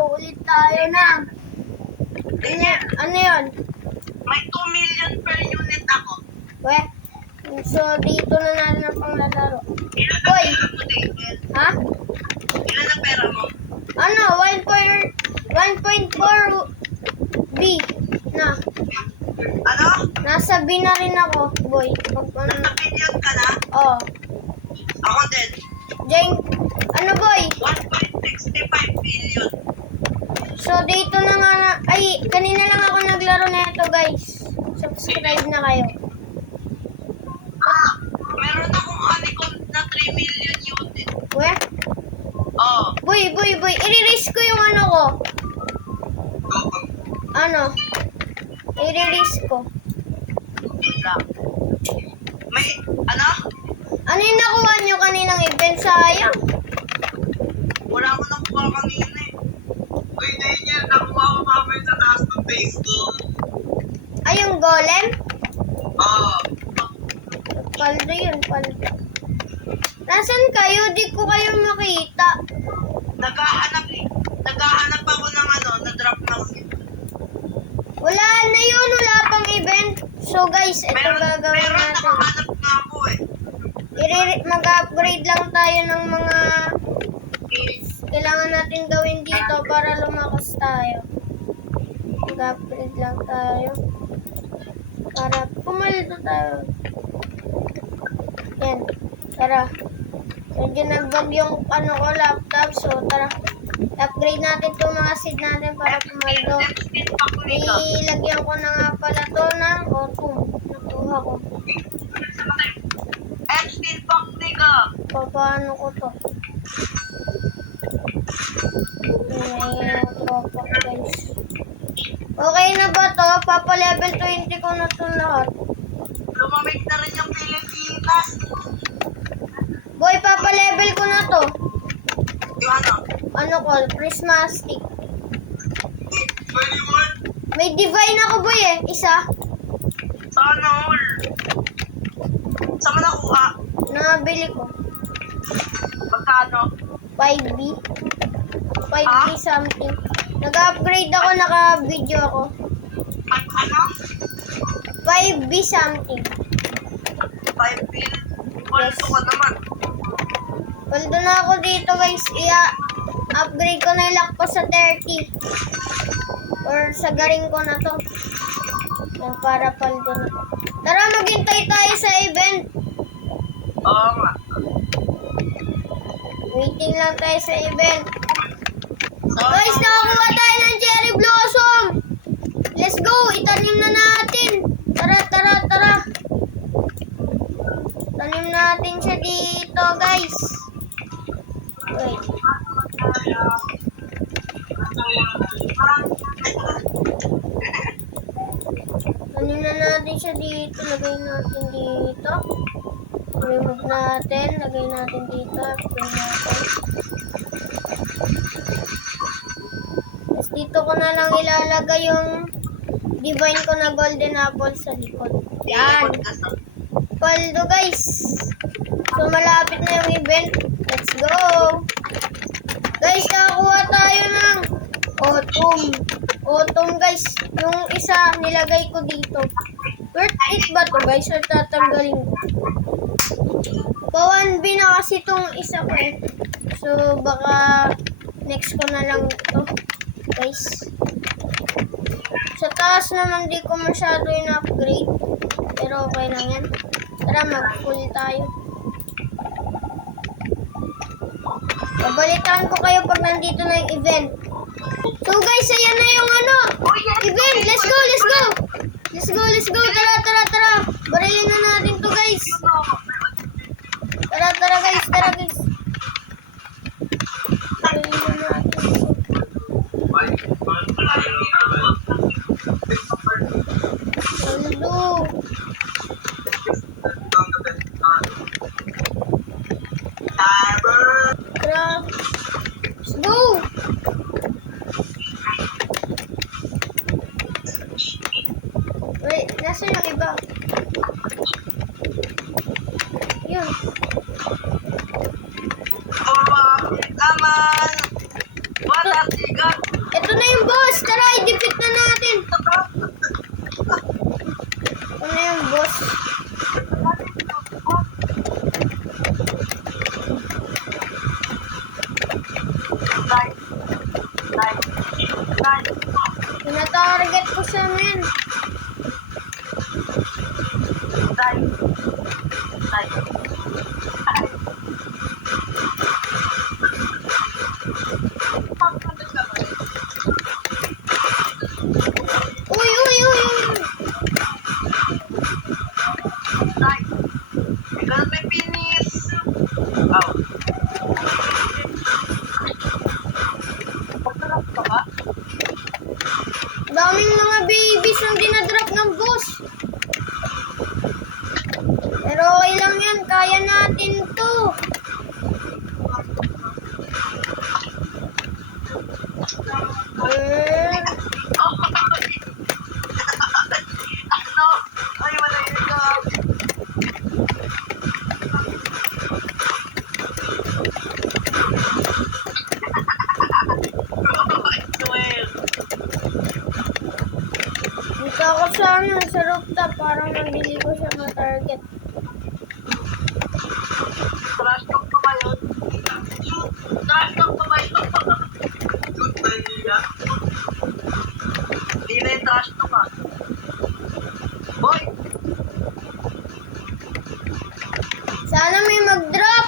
Maglaro ulit tayo ng... Ano yun? May 2 million per unit ako. We? So, dito na natin ang panglalaro. Ilan ang Boy! pera mo, David? Ha? Ilan ang pera mo? Ano? 1.4 B na. Ano? Nasa B na rin ako, boy. Ano? Nasa billion ka na? Oh. Ako din. Jeng, ano boy? 1.65 billion. So, dito na nga na... Ay, kanina lang ako naglaro na ito, guys. Subscribe na kayo. Meron akong Anicon na 3 million unit. We? Oo. Boy. I-release ko yung ano ko. Ano? I-release ko. Lang. May, ano? Ano yung nakuha nyo kaninang event? Sayang. Wala ko nakuha kanina eh. Uy, Daniel, nakuha ko mamaya sa taas ng base ko. Ay, yung golem? Oo. Paldo yun, paldo. Nasaan kayo? Di ko kayo makita. Naghahanap ako ng ano, na-drop ng... Wala na yun. Wala pang event. So guys, ito gagawin Meron natin. nakahanap nga ako eh. Mag-upgrade lang tayo ng mga kailangan natin gawin dito para lumakas tayo. Mag-upgrade lang tayo. Para pumalito tayo. Yan. Tara. Medyo nagbag yung ano ko laptop. So tara. Upgrade natin itong mga seed natin para pumaldo. Ilagyan ko na nga pala to ng autumn. Nakuha ko. Steel box ka. Paano ko to? Ayan yung tropa ko, guys. Okay na ba to? Papa-level 20 ko na to lahat. Lumamig na rin yung Pilipinas. Boy, papa-level ko na to. Yung ano? Ano ko? Prismatic. 21. May divine ako, boy eh. Isa. Sana all. Saan mo nakuha? Nabili ko. Magkano? 5B. 5B something. Nag-upgrade ako, naka-video ako. Ano? 5B something. 5 bill? Palito ka naman. Paldo na ako dito, guys. Upgrade ko na yung lock ko sa 30. Or sa garing ko na to. Yan, para paldo na. Tara, maghintay tayo sa event. Oo nga. Waiting lang tayo sa event. So, Guys, nakakuha tayo ng cherry blossom. Let's go. Itanim na natin. Tara. Tanim natin siya dito, guys. Wait. Tanim na natin siya dito. Lagay natin dito. Remove natin. Lagay natin dito. Pin natin. Tapos dito ko na lang ilalagay yung divine ko na golden apple sa likod. Yan. Paldo, guys. So, malapit na yung event. Let's go. Guys, nakakuha tayo ng autumn. Autumn, guys. Yung isa, nilagay ko dito. Worth it ba to, guys? Or tatanggalin ko? Pa-1B na kasi itong isa ko eh. So, baka next ko na lang ito, guys. Sa taas naman di ko masyado yung upgrade. Pero okay lang yan. Tara, mag-full tayo. Babalitaan ko kayo pag nandito na yung event. So guys, ayan na yung ano, event. Let's go. Tara. Barilin na natin to, guys. Tara, guys. Barilin na natin to. Paldo. Tara. Let's go. Wait, nasa yung iba? Yun. Ito na yung boss. Tara, i-defeat na natin. Ito na yung boss. Tinatarget ko siya, men. Uy, uy, uy, uy. Ikaw may pinis. Oh. Pagkarap ka ba? Daming mga babies ang dinadrop ng boss. Pero okay lang yan. Kaya natin to. Ano? Ay, wala yun ka. Dito ako sa rooftop. Parang nabili ko siya ma-target. Trash talk pa ba yun? Trash talk pa ba yun? Good ba niya? Hindi na yung trash talk ah. Boy! Sana may mag-drop.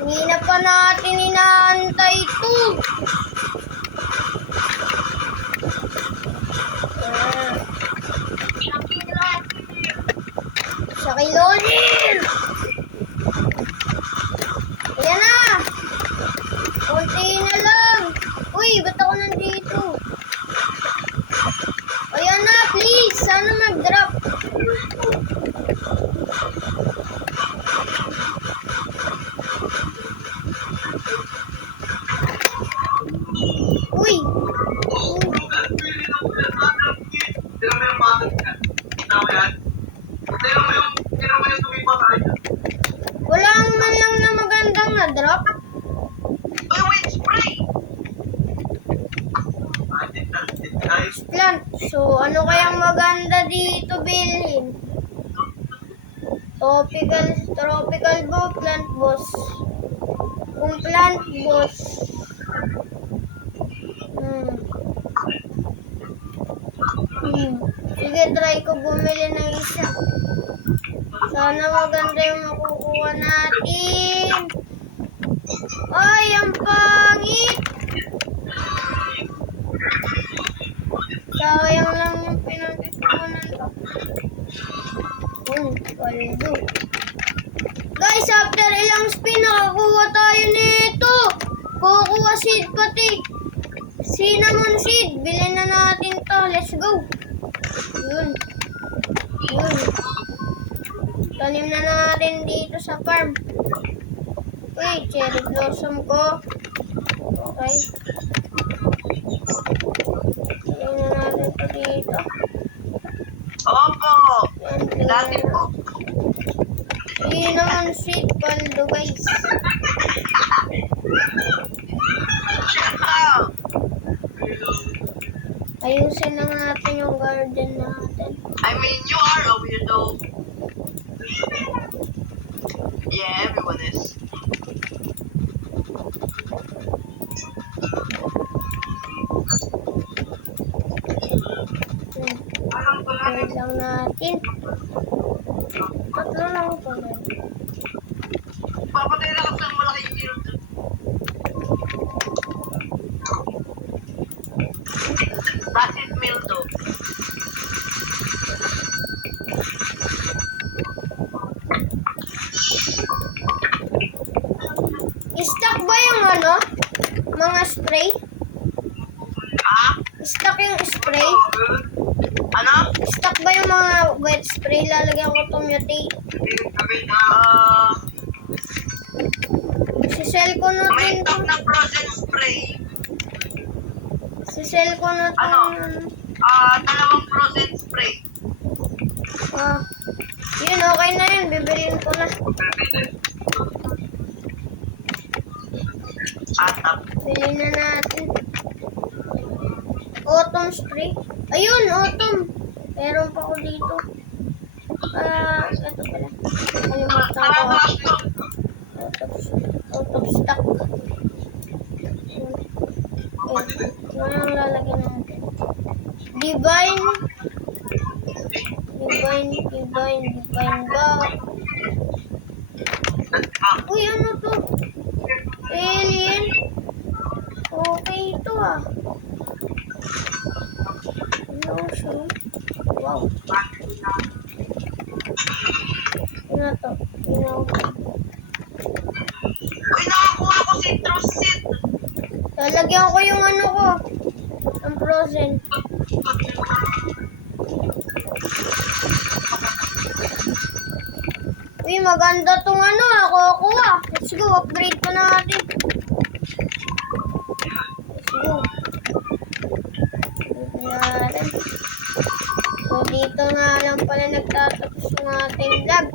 Hindi na pa natin inaantay ito. Siya kay Lolil. Ayan na. Kunti na lang. Uy, ba't ako nandito? Ayan na, please. Sana mag-drop. Uy. Wala man lang na magandang na-drop. Uy, wait, spray! Plant. So, ano kayang maganda dito bilhin? Tropical bo, plant boss. Kung plant boss. Sige, try ko bumili ng isa. Sana maganda yung makukuha natin. Ay, ang pangit! Sayang lang yung pinagkukunan ko. Paldo. Guys, after ilang spin, nakakuha tayo nito. Kukuha seed pati. Cinnamon seed. Bilhin na natin to. Let's go. Yun. Tanim na natin dito sa farm. Uy, cherry blossom ko. Okay. Tanim na natin ito dito. Opo! Dati po. Cinnamon seed, paldo guys. Shut up! Ayusin na natin yung garden natin. I mean, you are a weirdo. Yeah, everyone is. Wait lang natin. Tatlo lang ito. Papatay na kasi ang malaking shield. Basit mildo. Stock ba yung ano? Mga spray? Ah? Stock yung spray? Ano? Stock ba yung mga wet spray? Lalagyan ko itong mutate. Sisell ko na May din. stock na frozen spray. Sisell ko na ito. Ano? Dalawang frozen spray. Yun, okay na yun. Bibilin ko na. Atap. Bilhin na natin. autumn tree. Ayun, autumn. Meron pa ko dito. Ito pala. Kalimutan ko. Out of stock. Ano ang lalagyan natin? Divine ba? Uy, ano to? Alien? Okay ito ah. Ano siya? Wow. Ano to? Uy, nakakuha ko citrus seed. Lalagyan ko yung ano ko. Ang frozen. Uy, maganda tong ano ah. Kukuha. Let's go. Upgrade pa natin. Let's go. Upgrade natin. So, dito nga lang pala nagtatapos yung ating vlog.